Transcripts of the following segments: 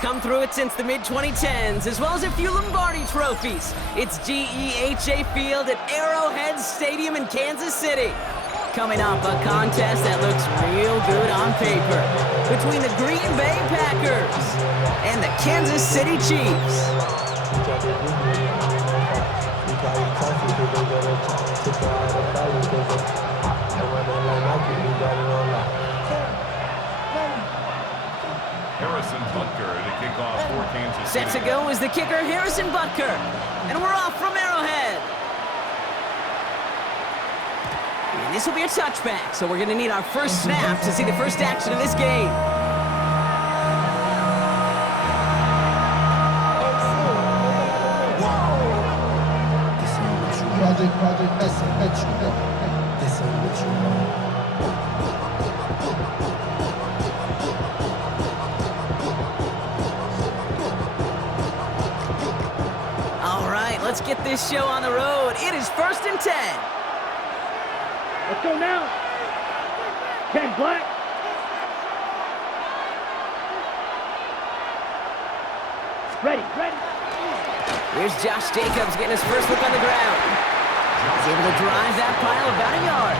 come through it since the mid-2010s, as well as a few Lombardi trophies. It's GEHA Field at Arrowhead Stadium in Kansas City. Coming up, a contest that looks real good on paper between the Green Bay Packers and the Kansas City Chiefs. Harrison Butker to kick off for Kansas City. Set to go is the kicker, Harrison Butker. And we're off from Arrowhead. And this will be a touchback, so we're going to need our first snap to see the first action of this game. Let's get this show on the road. It is 1st and 10. Let's go now. 10 black. Ready. Here's Josh Jacobs getting his first look on the ground. He's able to drive that pile about a yard.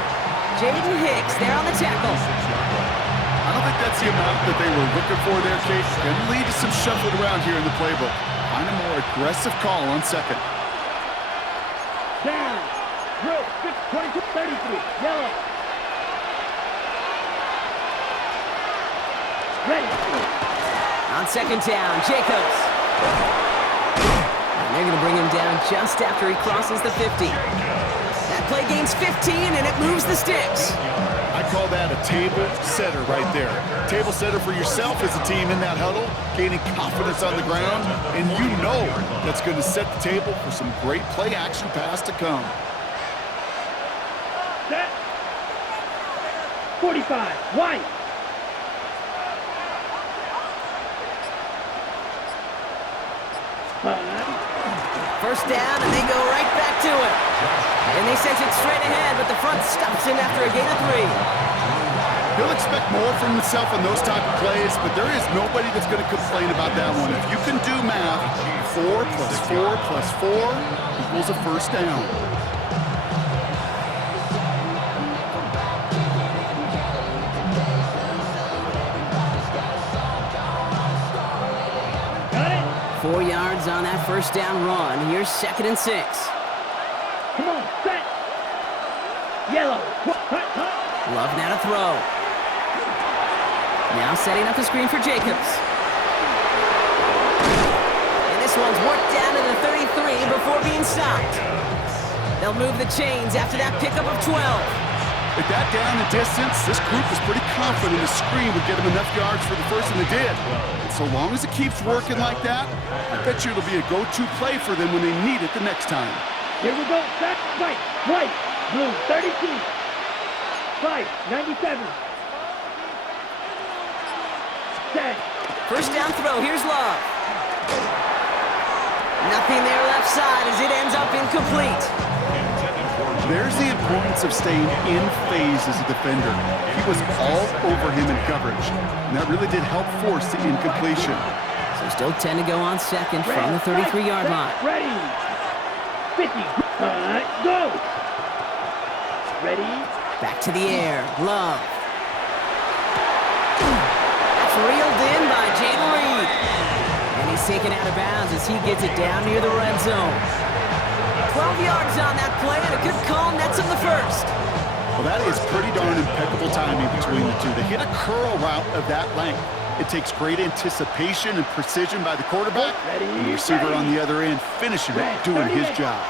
Jaden Hicks there on the tackle. I don't think that's the amount that they were looking for there, Kate. Going to lead to some shuffling around here in the playbook. Find a more aggressive call on second. Down. Drill. 22, 33. Yellow. Ready. On second down, Jacobs. And they're going to bring him down just after he crosses the 50. That play gains 15, and it moves the sticks. I call that a table setter right there. Table setter for yourself as a team in that huddle, gaining confidence on the ground, and you know that's going to set the table for some great play action pass to come. Set. 45. White. First down, and they go right back to it. And they sent it straight ahead, but the front stops him after a gain of 3. He'll expect more from himself on those type of plays, but there is nobody that's going to complain about that one. If you can do math, 4 plus 4 plus 4 equals a first down. Got it. 4 yards on that first down run. Here's 2nd and 6. Come on, set. Yellow. Love now to throw. Now setting up the screen for Jacobs. And this one's worked down to the 33 before being stopped. They'll move the chains after that pickup of 12. With that down and distance, this group was pretty confident the screen would get them enough yards for the first, and it did. And so long as it keeps working like that, I bet you it'll be a go-to play for them when they need it the next time. Here we go. Set. White. Blue. 32. 5. 97. Set. First down throw. Here's Love. Nothing there left side as it ends up incomplete. There's the importance of staying in phase as a defender. He was all over him in coverage, and that really did help force the incompletion. So still 10 to go on second from the 33-yard line. Ready. 50. Go. Ready. Back to the air. Love. That's reeled in by Jayden Reed. And he's taken out of bounds as he gets it down near the red zone. 12 yards on that play, and a good call nets him the first. Well, that is pretty darn impeccable timing between the two. To hit a curl route of that length, it takes great anticipation and precision by the quarterback, and the receiver on the other end finishing it, doing his job.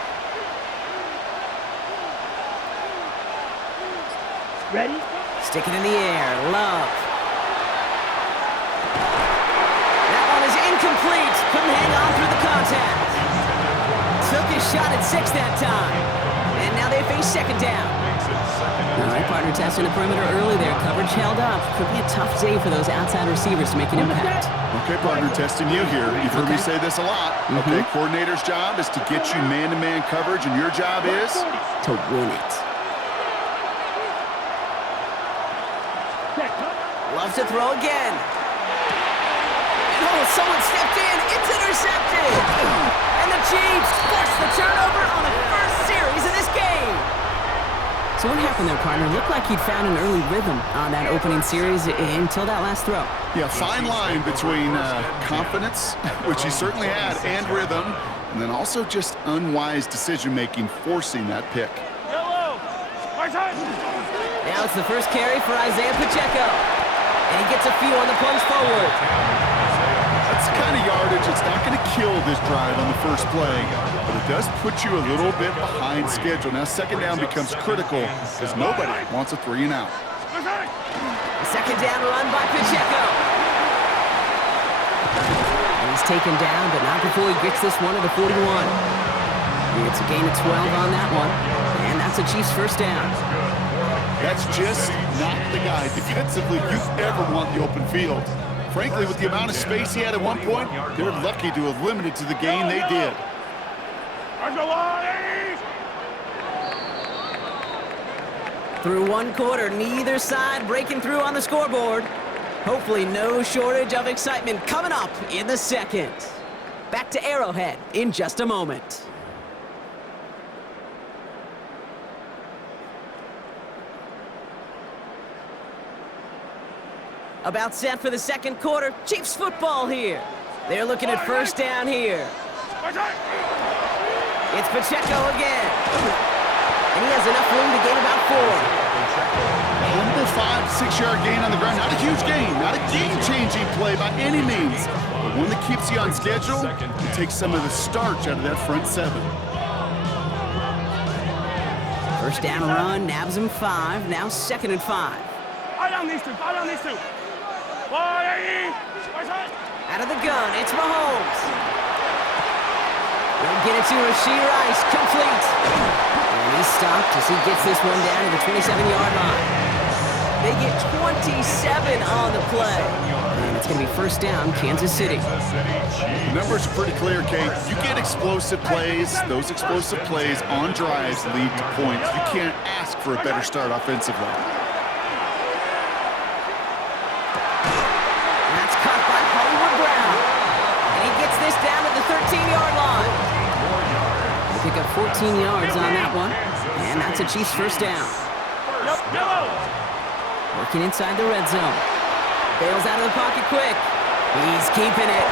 Ready? Stick it in the air. Love. That one is incomplete. Couldn't hang on through the contact. Took his shot at 6 that time. And now they face 2nd down. All right, partner, testing the perimeter early there. Coverage held up. Could be a tough day for those outside receivers to make an impact. Okay, partner, testing you here. You've heard me say this a lot. Okay, coordinator's job is to get you man-to-man coverage, and your job is? To win it. Loves to throw again. Oh, someone stepped in. It's intercepted. And the Chiefs force the turnover on the first series of this game. So what happened there, partner? Looked like he'd found an early rhythm on that opening series until that last throw. Yeah, fine line between confidence, which he certainly had, and rhythm, and then also just unwise decision-making, forcing that pick. Now it's the first carry for Isaiah Pacheco. And he gets a few on the punch forward. That's the kind of yardage that's not going to kill this drive on the first play, but it does put you a little bit behind schedule. Now second down becomes critical because nobody wants a 3-and-out. The second down run by Pacheco. And he's taken down, but not before he gets this one at the 41. It's a gain of 12 on that one, and that's a Chiefs first down. That's just not the guy defensively you ever want the open field. Frankly, with the amount of space he had at one point, they're lucky to have limited to the gain they did. Through one quarter, neither side breaking through on the scoreboard. Hopefully no shortage of excitement coming up in the second. Back to Arrowhead in just a moment. About set for the second quarter. Chiefs football here. They're looking at first down here. It's Pacheco again. And he has enough room to gain about 4. Number 5, 6-yard gain on the ground. Not a huge gain, not a game-changing play by any means, but one that keeps you on schedule and takes some of the starch out of that front 7. First down run, nabs him 5. Now 2nd and 5. Out Out of the gun, it's Mahomes. They'll get it to Rashee Rice, complete. And he's stopped as he gets this one down to the 27-yard line. They get 27 on the play. And it's going to be first down, Kansas City. The numbers are pretty clear, Kate. You get explosive plays. Those explosive plays on drives lead to points. You can't ask for a better start offensively. Down at the 13-yard line. They pick up 14 yards on that one, and that's a Chiefs first down. Working inside the red zone. Bails out of the pocket quick. He's keeping it.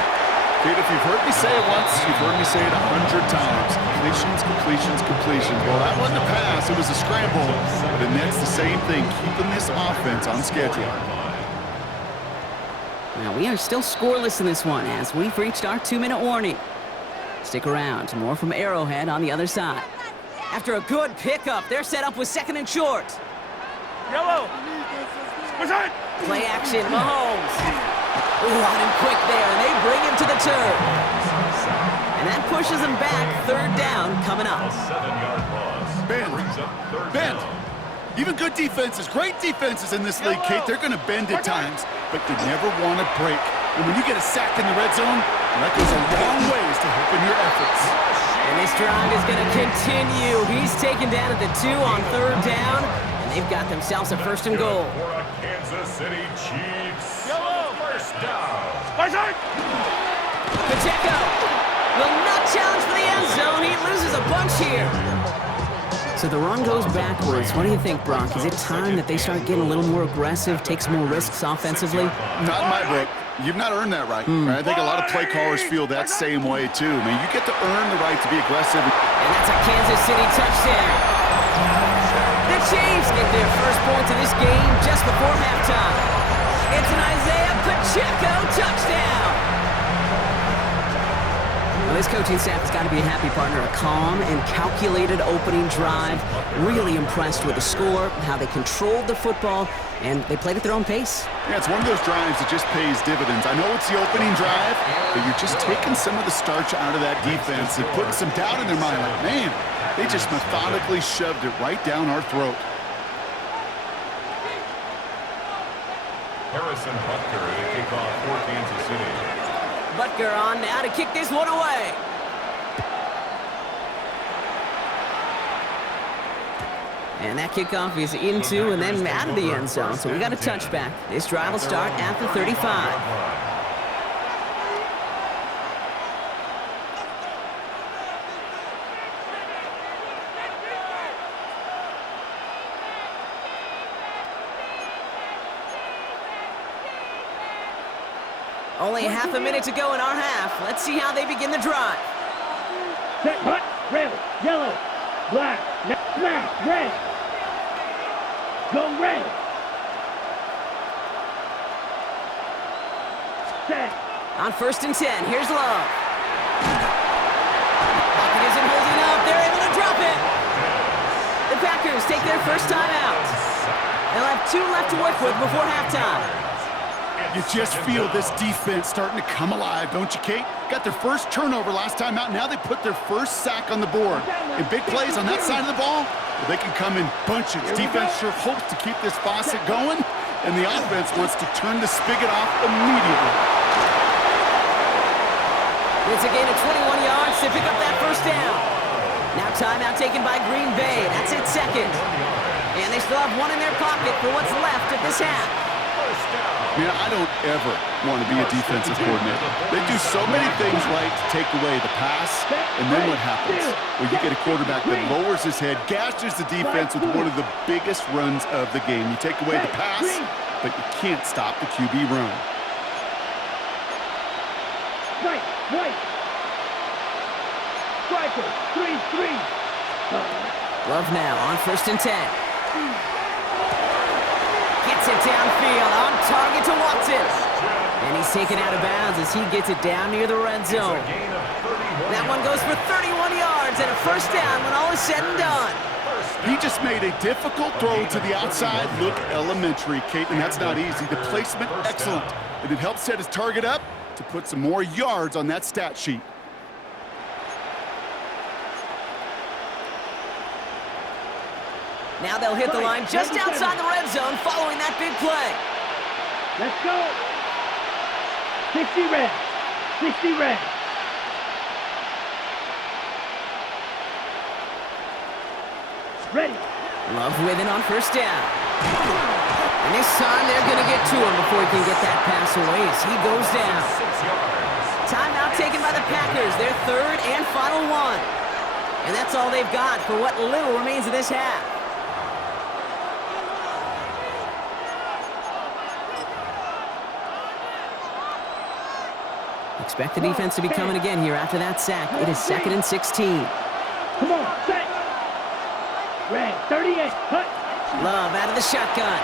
Kate, if you've heard me say it once, you've heard me say it 100 times. Completions, completions, completions. Well, that wasn't a pass. It was a scramble. But the Nets, the same thing, keeping this offense on schedule. Now, we are still scoreless in this one as we've reached our 2-minute warning. Stick around. More from Arrowhead on the other side. After a good pickup, they're set up with 2nd and short. Play action, Mahomes. Ooh, on him quick there, and they bring him to the turf. And that pushes him back. 3rd down coming up. Bend. Even good defenses, great defenses in this league, Kate, they're going to bend at times, but they never want to break. And when you get a sack in the red zone, that goes a long ways to helping your efforts. And this drive is going to continue. He's taken down at the 2 on 3rd down, and they've got themselves a 1st and goal. For a Kansas City Chiefs first down. Pacheco will not challenge for the end zone. He loses a bunch here. So the run goes backwards. What do you think, Brock? Is it time that they start getting a little more aggressive, take some more risks offensively? Not in my book. You've not earned that right. I think a lot of play callers feel that same way, too. I mean, you get to earn the right to be aggressive. And that's a Kansas City touchdown. The Chiefs get their first points of this game just before halftime. It's an Isaiah Pacheco touchdown. Well, this coaching staff has got to be a happy partner. A calm and calculated opening drive. Really impressed with the score, how they controlled the football, and they played at their own pace. Yeah, it's one of those drives that just pays dividends. I know it's the opening drive, but you're just taking some of the starch out of that defense and putting some doubt in their mind. Like, man, they just methodically shoved it right down our throat. Harrison Butker to kick off for Kansas City. Butker on now to kick this one away. And that kickoff is into and then out of the end zone. So we got a touchback. This drive will start at the 35. Only half a minute to go in our half. Let's see how they begin the drive. Set, hut, red, yellow, black, smash, red. Go red. Set. On 1st and 10, here's Love. Pocket isn't holding up. They're able to drop it. The Packers take their first time out. They'll have 2 left to work with before halftime. You just feel this defense starting to come alive, don't you, Kate? Got their first turnover last time out. Now they put their first sack on the board. And big plays on that side of the ball, well, they can come in bunches. Defense sure hopes to keep this faucet going, and the offense wants to turn the spigot off immediately. It's a gain of 21 yards to pick up that first down. Now timeout taken by Green Bay. That's its second. And they still have 1 in their pocket for what's left of this half. Yeah, I don't ever want to be a defensive coordinator. They do so many things right to take away the pass, and then what happens? Well, you get a quarterback that lowers his head, gashes the defense with one of the biggest runs of the game. You take away the pass, but you can't stop the QB run. Right. Striker, 3-3. Love now on 1st and 10. Gets it downfield, on target to Watson. And he's taken out of bounds as he gets it down near the red zone. That one goes for 31 yards and a first down when all is said and done. He just made a difficult throw to the outside look elementary, Kate, and that's not easy. The placement, excellent. And it helped set his target up to put some more yards on that stat sheet. Now they'll hit the line just outside the red zone following that big play. Let's go. 60 red. 60 red. Ready. Love with it on first down. And this time they're going to get to him before he can get that pass away as he goes down. Timeout taken by the Packers, their 3rd and final one. And that's all they've got for what little remains of this half. Expect the defense to be coming again here after that sack. It is 2nd and 16. Come on, set. Red, 38, cut. Love out of the shotgun.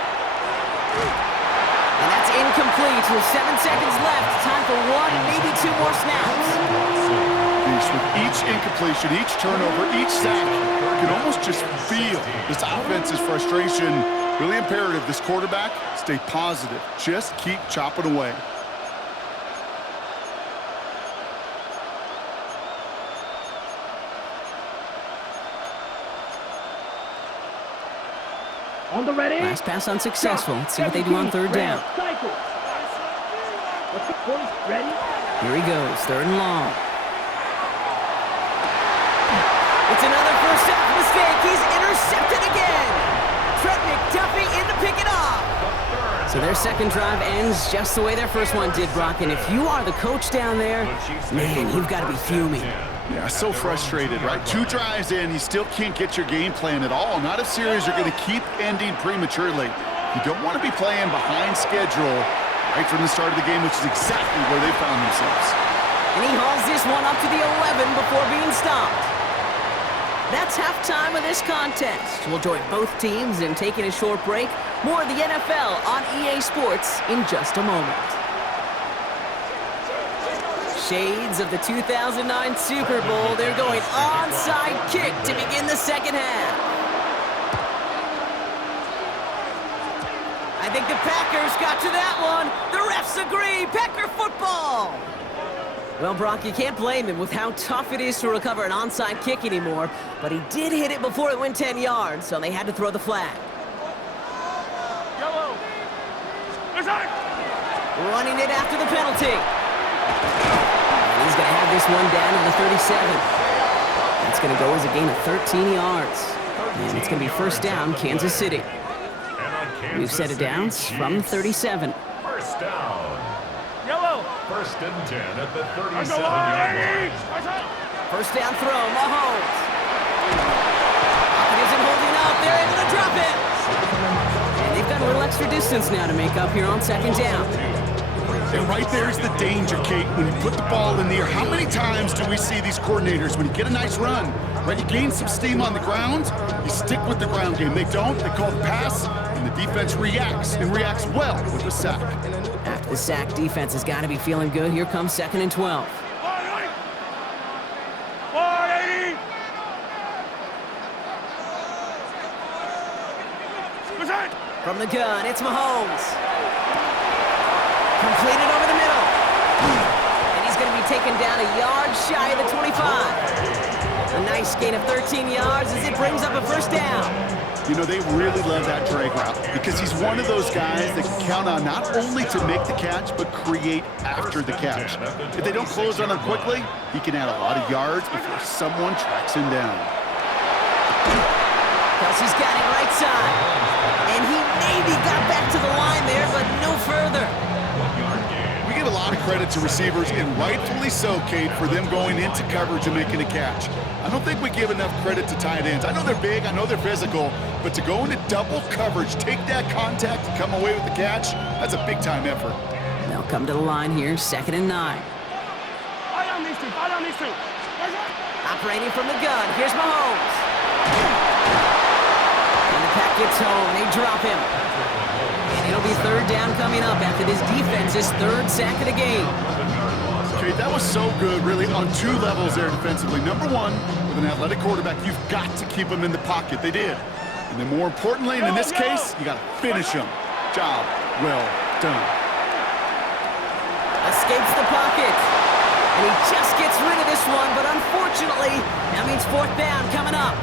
And that's incomplete with 7 seconds left. Time for 1, maybe 2 more snaps. With each incompletion, each turnover, each sack, you can almost just feel this offense's frustration. Really imperative, this quarterback, stay positive. Just keep chopping away. On the ready. Last pass unsuccessful. Let's see what they do on 3rd down. Ready. Here he goes, 3rd and long. It's another first half mistake. He's intercepted again. Trent McDuffie in to pick it off. So their second drive ends just the way their first one did, Brock. And if you are the coach down there, man, you've got to be fuming. Yeah, so frustrated, right? 2 drives in, you still can't get your game plan at all. Not a series you're going to keep ending prematurely. You don't want to be playing behind schedule right from the start of the game, which is exactly where they found themselves. And he hauls this one up to the 11 before being stopped. That's halftime of this contest. We'll join both teams in taking a short break. More of the NFL on EA Sports in just a moment. Shades of the 2009 Super Bowl. They're going onside kick to begin the second half. I think the Packers got to that one. The refs agree. Packer football. Well, Brock, you can't blame him with how tough it is to recover an onside kick anymore, but he did hit it before it went 10 yards, so they had to throw the flag. Yellow. Running it after the penalty. And he's going to have this one down to the 37. That's going to go as a gain of 13 yards. And it's going to be first down, Kansas City. We've set it down from 37. First down. Yellow. 1st and 10 at the 37-yard line. First down throw, Mahomes. Pocket isn't holding up. They're able to drop it. And they've got a little extra distance now to make up here on 2nd down. And right there's the danger, Kate, when you put the ball in the air. How many times do we see these coordinators, when you get a nice run, right, you gain some steam on the ground, you stick with the ground game. They don't, they call the pass, and the defense reacts, and reacts well with the sack. After the sack, defense has got to be feeling good. Here comes 2nd and 12. 480. From the gun, it's Mahomes. Completed over the middle. And he's going to be taken down a yard shy of the 25. A nice gain of 13 yards as it brings up a first down. You know, they really love that drag route because he's one of those guys that can count on not only to make the catch, but create after the catch. If they don't close on him quickly, he can add a lot of yards before someone tracks him down. Kelsey's got it right side. And he maybe got back to the line there, but no further. We give a lot of credit to receivers, and rightfully so, Kate, for them going into coverage and making a catch. I don't think we give enough credit to tight ends. I know they're big, I know they're physical, but to go into double coverage, take that contact, and come away with the catch, that's a big-time effort. They'll come to the line here, 2nd and 9. Operating from the gun, here's Mahomes. And the pack gets home, they drop him. And it'll be 3rd down coming up after this defense's 3rd sack of the game. Okay, that was so good, really, on 2 levels there defensively. Number 1, with an athletic quarterback, you've got to keep him in the pocket. They did. And then more importantly, and in this case, you got to finish him. Job well done. Escapes the pocket. And he just gets rid of this one, but unfortunately, that means 4th down coming up.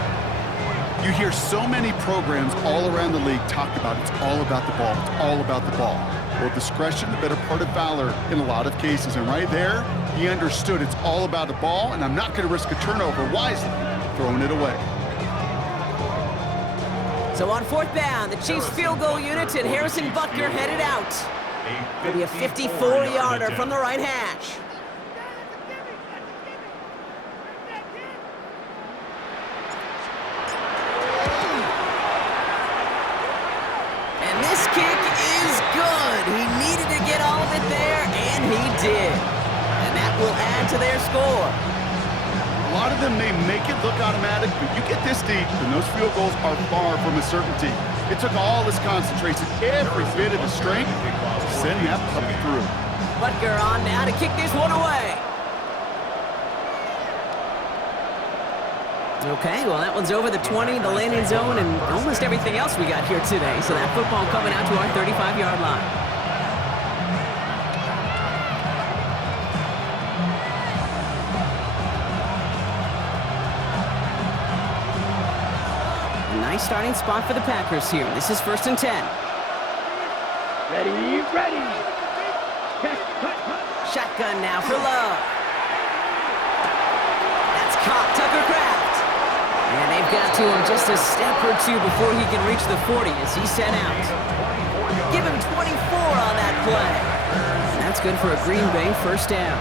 You hear so many programs all around the league talk about it's all about the ball, it's all about the ball. Well, discretion, the better part of valor in a lot of cases. And right there, he understood it's all about the ball, and I'm not going to risk a turnover wisely, throwing it away. So on 4th down, the Chiefs field goal unit and Harrison Butker headed out. It'll be a 54-yarder from the right hash. And this kick is good. He needed to get all of it there, and he did. And that will add to their score. A lot of them may make it look automatic, but you get this deep, and those field goals are far from a certainty. It took all his concentration, every bit of his strength, to send that puppy through. Butker on now to kick this one away. Okay, well, that one's over the 20, the landing zone, and almost everything else we got here today. So that football coming out to our 35-yard line. A nice starting spot for the Packers here. This is 1st and 10. Ready, ready. Check, cut. Shotgun now for Love. That's caught, Tucker Kraft. And they've got to him just a step or 2 before he can reach the 40 as he set out. Give him 24 on that play. And that's good for a Green Bay 1st down.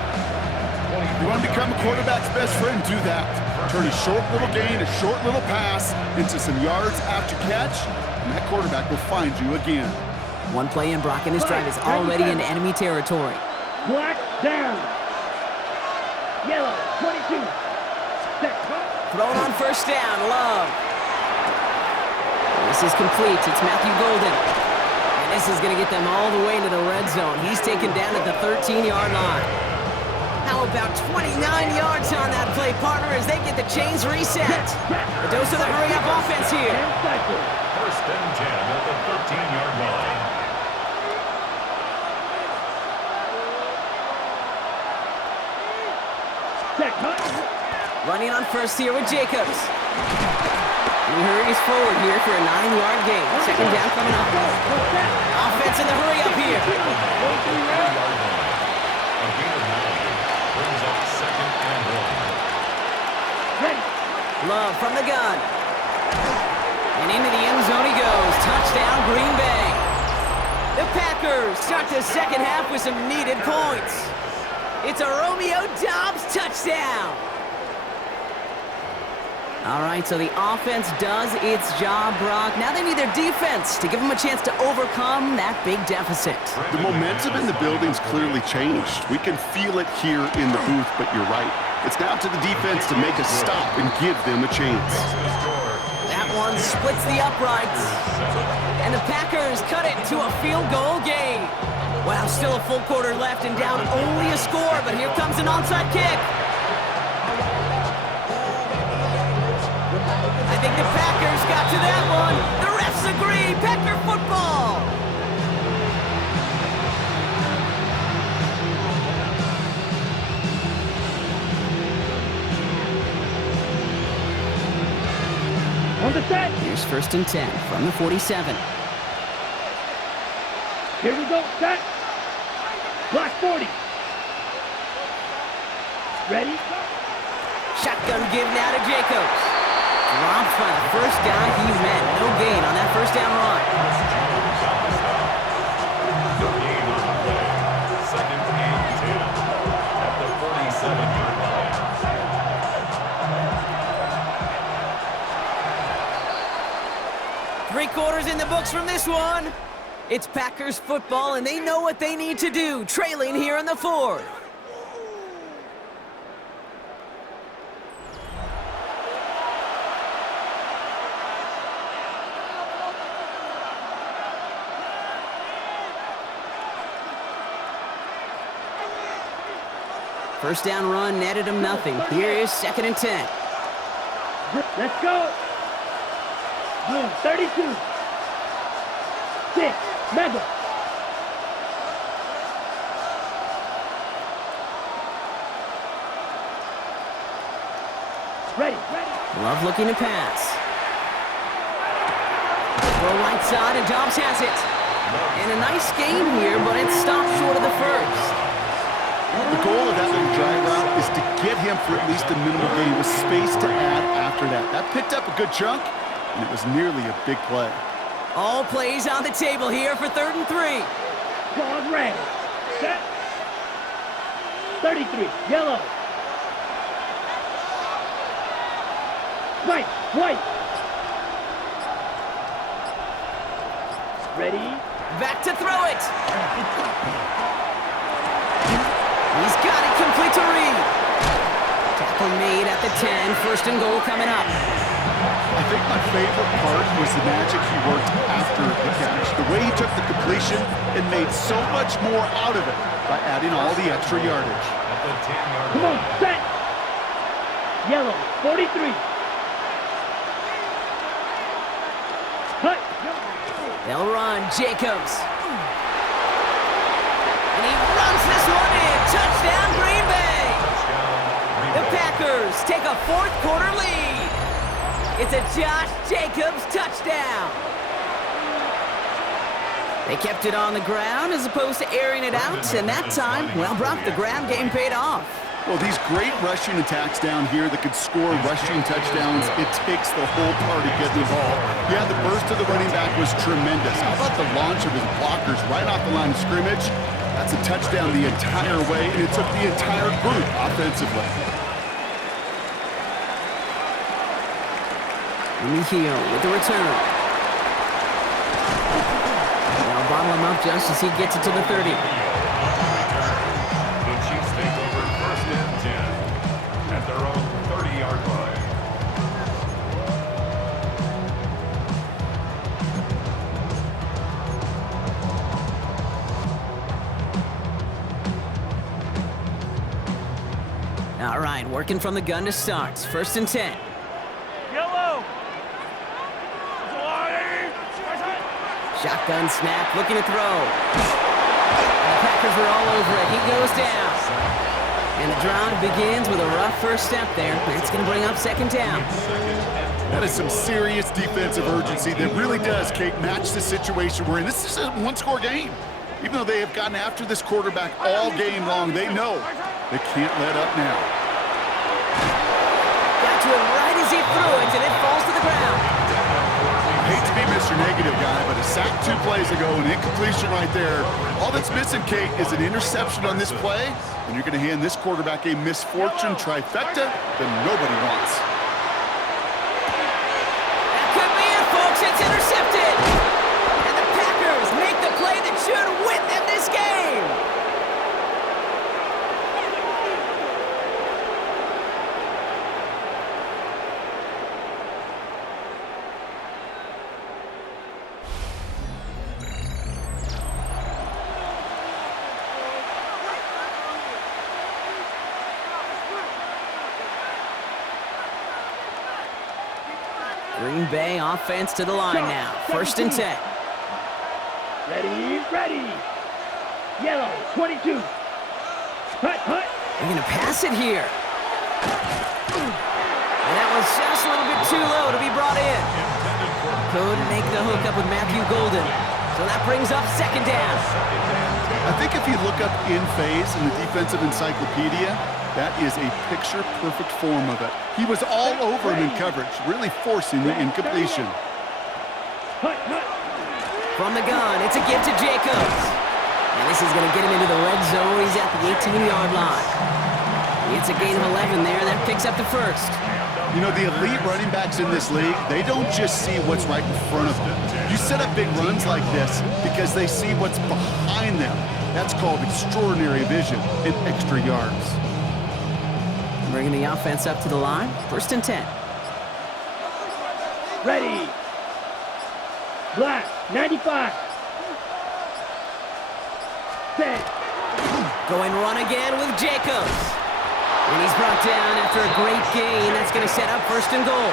You want to become a quarterback's best friend, do that. Turn a short little gain, a short little pass into some yards after catch, and that quarterback will find you again. One play in, Brock, and this drive is already into enemy territory. Black down. Yellow, 22. Set. Thrown on 1st down, Love. This is complete. It's Matthew Golden. And this is going to get them all the way into the red zone. He's taken down at the 13-yard line. How about 29 yards on that play, partner, as they get the chains reset. A dose of the hurry-up offense here. 1st and 10 at the 13-yard line. Running on 1st here with Jacobs. He hurries forward here for a 9-yard gain. 2nd down coming up. Offense in the hurry-up here. Love from the gun. And into the end zone he goes. Touchdown, Green Bay. The Packers start the 2nd half with some needed points. It's a Romeo Doubs touchdown. All right, so the offense does its job, Brock. Now they need their defense to give them a chance to overcome that big deficit. The momentum in the building's clearly changed. We can feel it here in the booth, but you're right. It's now to the defense to make a stop and give them a chance. That one splits the uprights. And the Packers cut it to a field goal game. Wow, still a full quarter left and down only a score, but here comes an onside kick. I think the Packers got to that one. The refs agree. Packer football. On the set. Here's 1st and 10 from the 47. Here we go. Set. Block 40. Ready? Shotgun give now to Jacobs. Dropped by the first guy he met. No gain on that first down run. No gain on the play. 2nd and 10 at the 47-yard line. 3 quarters in the books from this one. It's Packers football, and they know what they need to do, trailing here in the 4th. First down run netted him nothing. Here is 2nd and 10. Let's go. Blue 32. 6. Mega. Ready. Love looking to pass. Throw right side, and Dobbs has it. And a nice game here, but it stopped short of the first. The goal of that little drag route is to get him for at least a minimal gain with space to add after that. That picked up a good chunk, and it was nearly a big play. All plays on the table here for 3rd and 3. Dog red. Set. 33. Yellow. White. Ready. Back to throw it. He's got it complete to Reed. Tackle made at the 10. 1st and goal coming up. I think my favorite part was the magic he worked after the catch. The way he took the completion and made so much more out of it by adding all the extra yardage. At the 10-yard Come on, set. Yellow, 43. Cut. They'll run. Jacobs. And he runs this one in. Touchdown, Green Bay. The Packers take a 4th quarter lead. It's a Josh Jacobs touchdown. They kept it on the ground as opposed to airing it out, and that time, well, Brock, the ground game paid off. Well, these great rushing attacks down here that could score rushing touchdowns, it takes the whole party getting involved. Yeah, the burst of the running back was tremendous. How about the launch of his blockers right off the line of scrimmage? That's a touchdown the entire way, and it took the entire group offensively. Mejio with the return. They'll bottle him up just as he gets it to the 30. The Chiefs take over 1st and 10 at their own 30-yard line. All right, working from the gun to start. 1st and 10. Yellow. Shotgun snap, looking to throw. The Packers are all over it. He goes down. And the drive begins with a rough first step there. That's going to bring up 2nd down. That is some serious defensive urgency that really does, Kate, match the situation we're in. This is a one-score game. Even though they have gotten after this quarterback all game long, they know they can't let up now. Got to it right as he threw it, and it falls to the ground. I hate to be Mr. Negative guy, but a sack 2 plays ago, an incompletion right there. All that's missing, Kate, is an interception on this play, and you're going to hand this quarterback a misfortune trifecta that nobody wants. this game. Green Bay offense to the line now. 1st and 10. Ready. Yellow, 22. Hut. They're going to pass it here. And that was just a little bit too low to be brought in. Couldn't make the hook up with Matthew Golden. So that brings up 2nd down. I think if you look up in phase in the defensive encyclopedia, that is a picture-perfect form of it. He was all over him in coverage, really forcing the incompletion. From the gun, it's a give to Jacobs. And this is going to get him into the red zone. He's at the 18-yard line. It's a gain of 11 there. That picks up the 1st. You know, the elite running backs in this league, they don't just see what's right in front of them. You set up big runs like this because they see what's behind them. That's called extraordinary vision and extra yards. Bringing the offense up to the line. 1st and 10. Ready. Black, 95. Set. Going run again with Jacobs. And he's brought down after a great gain. That's going to set up 1st and goal.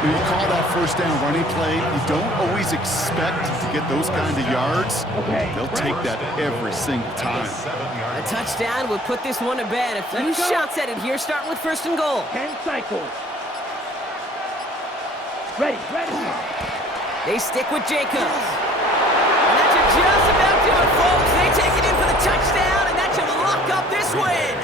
When you call that 1st down running play, you don't always expect to get those kind of yards. They'll take that every single time. A touchdown would put this one to bed. A few shots at it here, starting with 1st and goal. 10 cycles. Ready. They stick with Jacobs. And that should just about do it, folks. They take it in for the touchdown, and that should lock up this win.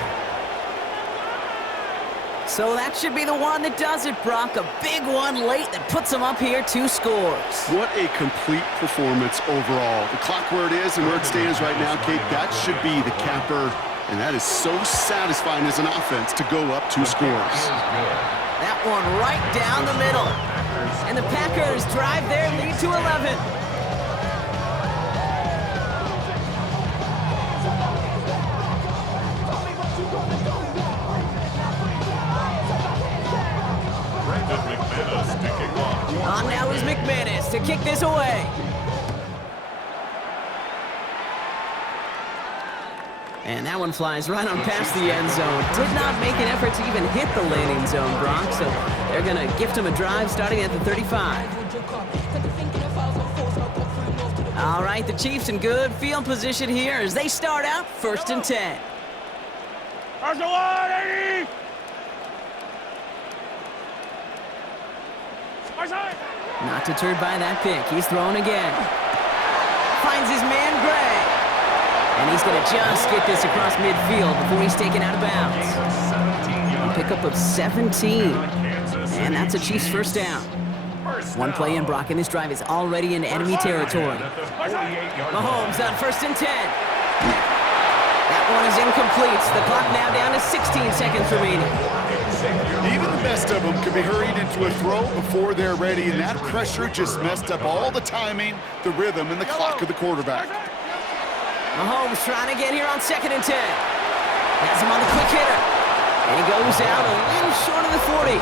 So that should be the one that does it, Brock. A big one late that puts them up here 2 scores. What a complete performance overall. The clock where it is and where it stands right now, Kate, that should be the capper. And that is so satisfying as an offense to go up 2 scores. That one right down the middle. And the Packers drive their lead to 11. On now is McManus to kick this away. And that one flies right on past the end zone. Did not make an effort to even hit the landing zone, Brock, so they're going to gift him a drive starting at the 35. All right, the Chiefs in good field position here as they start out 1st and 10. Not deterred by that pick. He's thrown again. Finds his man, Gray. And he's going to just get this across midfield before he's taken out of bounds. A pickup of 17. And that's a Chiefs 1st down. One play in, Brock, and this drive is already in enemy territory. Mahomes on 1st and 10. That one is incomplete. The clock now down to 16 seconds remaining. Even the best of them can be hurried into a throw before they're ready, and that pressure just messed up all the timing, the rhythm, and the clock of the quarterback. Mahomes trying to get here on 2nd and 10. Has him on the quick hitter. And he goes out a little short of the 40.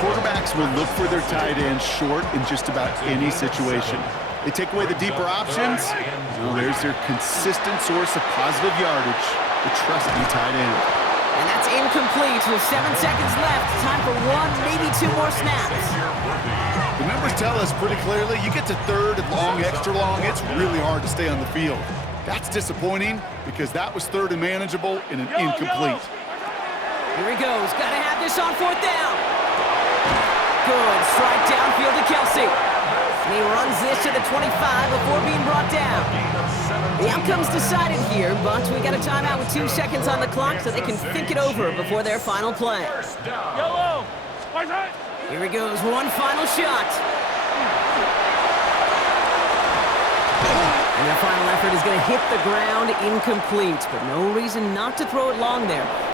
Quarterbacks will look for their tight end short in just about any situation. They take away the deeper options. Well, there's their consistent source of positive yardage, the trusty tight end. And that's incomplete with 7 seconds left. Time for 1, maybe 2 more snaps. The numbers tell us pretty clearly, you get to 3rd and long, extra long, it's really hard to stay on the field. That's disappointing because that was 3rd and manageable in an incomplete. Here he goes. Got to have this on 4th down. Good strike downfield to Kelsey. And he runs this to the 25 before being brought down. The outcome's decided here, but we got a timeout with 2 seconds on the clock so they can think it over before their final play. Here he goes, one final shot. And their final effort is going to hit the ground incomplete, but no reason not to throw it long there.